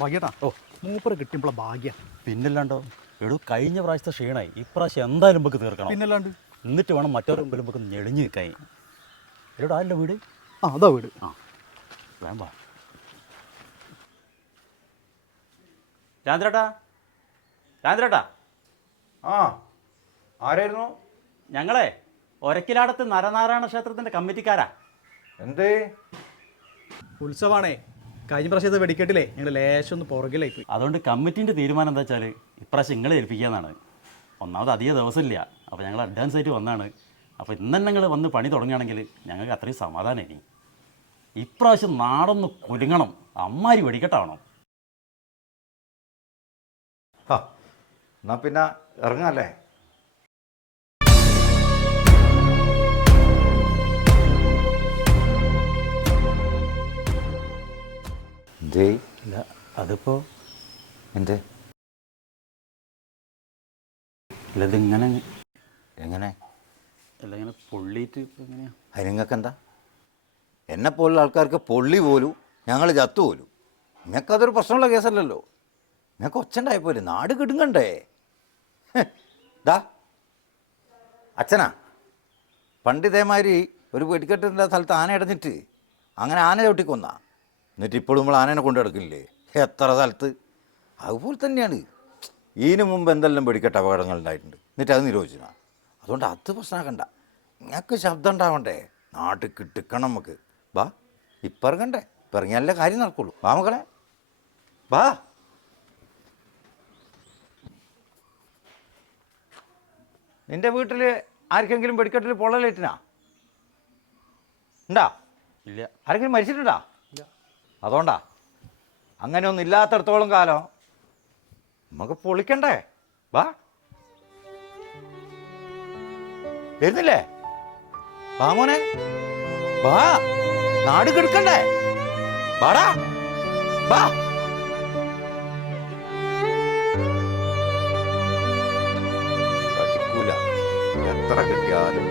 ഭാഗ്യട്ടാ മൂപ്പറ് കിട്ടിയപ്പോൾ ഭാഗ്യം. പിന്നല്ലാണ്ടോ എടൂ, കഴിഞ്ഞ പ്രാവശ്യത്തെ ക്ഷീണായി, ഇപ്രാവശ്യം എന്തായാലും നമുക്ക് തീർക്കണം. പിന്നല്ലാണ്ട് എന്നിട്ട് വേണം മറ്റൊരു മുമ്പിൽ നമുക്ക് ഞെളിഞ്ഞ് നിൽക്കാൻ. എവിടെ ആരുടെ വീട്? അതാ വീട്. വേണ്ട രാന്ദ്രേട്ടാ, രാന്ദ്രേട്ടാ. ആരായിരുന്നു? ഞങ്ങളെ ഒരക്കിലാടത്ത് നരനാരായണ ക്ഷേത്രത്തിൻ്റെ കമ്മിറ്റിക്കാരാ. എന്തേ? ഉത്സവമാണേ. കഴിഞ്ഞ പ്രാവശ്യത്തെ വെടിക്കെട്ടില്ലേ ഞങ്ങൾ ലേശം ഒന്ന് പുറകിലായി പോയി. അതുകൊണ്ട് കമ്മിറ്റീൻ്റെ തീരുമാനം എന്താ വെച്ചാൽ ഇപ്രാവശ്യം നിങ്ങളെ ഏൽപ്പിക്കാന്നാണ്. ഒന്നാമത് അധിക ദിവസമില്ല, അപ്പോൾ ഞങ്ങൾ അഡ്വാൻസ് ആയിട്ട് വന്നതാണ്. അപ്പോൾ ഇന്ന് നിങ്ങൾ വന്ന് പണി തുടങ്ങുകയാണെങ്കിൽ ഞങ്ങൾക്ക് അത്രയും സമാധാനം. ഇനി ഇപ്രാവശ്യം നാടൊന്ന് കുലുങ്ങണം, അമ്മാരി വെടിക്കെട്ടാവണം. എന്നാ പിന്നെ ഇറങ്ങല്ലേ? ഇല്ല, അതിപ്പോൾ എന്തേ? ഇല്ല, ഇതിങ്ങനെ എങ്ങനെ? അല്ല, ഇങ്ങനെ പൊള്ളിയിട്ട് ഇപ്പോൾ എങ്ങനെയാണ്? അതിനെങ്ങക്കെന്താ? എന്നെപ്പോലുള്ള ആൾക്കാർക്ക് പൊള്ളി പോലും ഞങ്ങൾ ചത്തു പോലും. നിങ്ങൾക്കതൊരു പ്രശ്നമുള്ള കേസല്ലല്ലോ. നിങ്ങൾക്ക് ഒച്ചണ്ടായ പോലെ നാട് കിടുങ്ങണ്ടേ? ദാ അച്ഛനാ പണ്ട് ഇതേമാതിരി ഒരു വെടിക്കെട്ടിൻ്റെ സ്ഥലത്ത് ആന ഇടഞ്ഞിട്ട് അങ്ങനെ ആന ചവിട്ടിക്കൊന്നാ. എന്നിട്ട് ഇപ്പോഴും നമ്മൾ ആനേനെ കൊണ്ടു കിടക്കില്ലേ എത്ര സ്ഥലത്ത്? അതുപോലെ തന്നെയാണ്. ഇതിനു മുമ്പ് എന്തെല്ലാം വെടിക്കെട്ട് അപകടങ്ങൾ ഉണ്ടായിട്ടുണ്ട്. എന്നിട്ട് അത് നിരോധിച്ചാ. അതുകൊണ്ട് അത് പ്രശ്നമാക്കണ്ട. നിങ്ങൾക്ക് ശബ്ദം ഉണ്ടാവണ്ടേ? നാട്ടിൽ കിട്ടിക്കണം നമുക്ക്. വാ, ഇപ്പം ഇറങ്ങണ്ടേ? ഇപ്പം ഇറങ്ങിയാലേ കാര്യം നടക്കുള്ളൂ. വാ മക്കളെ, വാ. നിൻ്റെ വീട്ടിൽ ആർക്കെങ്കിലും വെടിക്കെട്ടിൽ പൊള്ളലേറ്റിനാ? ഉണ്ടാ? ഇല്ല. ആരെങ്കിലും മരിച്ചിട്ടുണ്ടാ? ഇല്ല. അതുകൊണ്ടാ അങ്ങനെയൊന്നും ഇല്ലാത്തടത്തോളം കാലം നമുക്ക് പൊളിക്കണ്ടേ? വാ, വരുന്നില്ലേ? വാ മോനെ, വാ. നാട് കിടക്കണ്ടേ? വാടാ, വാ. എത്ര കിട്ടിയാലും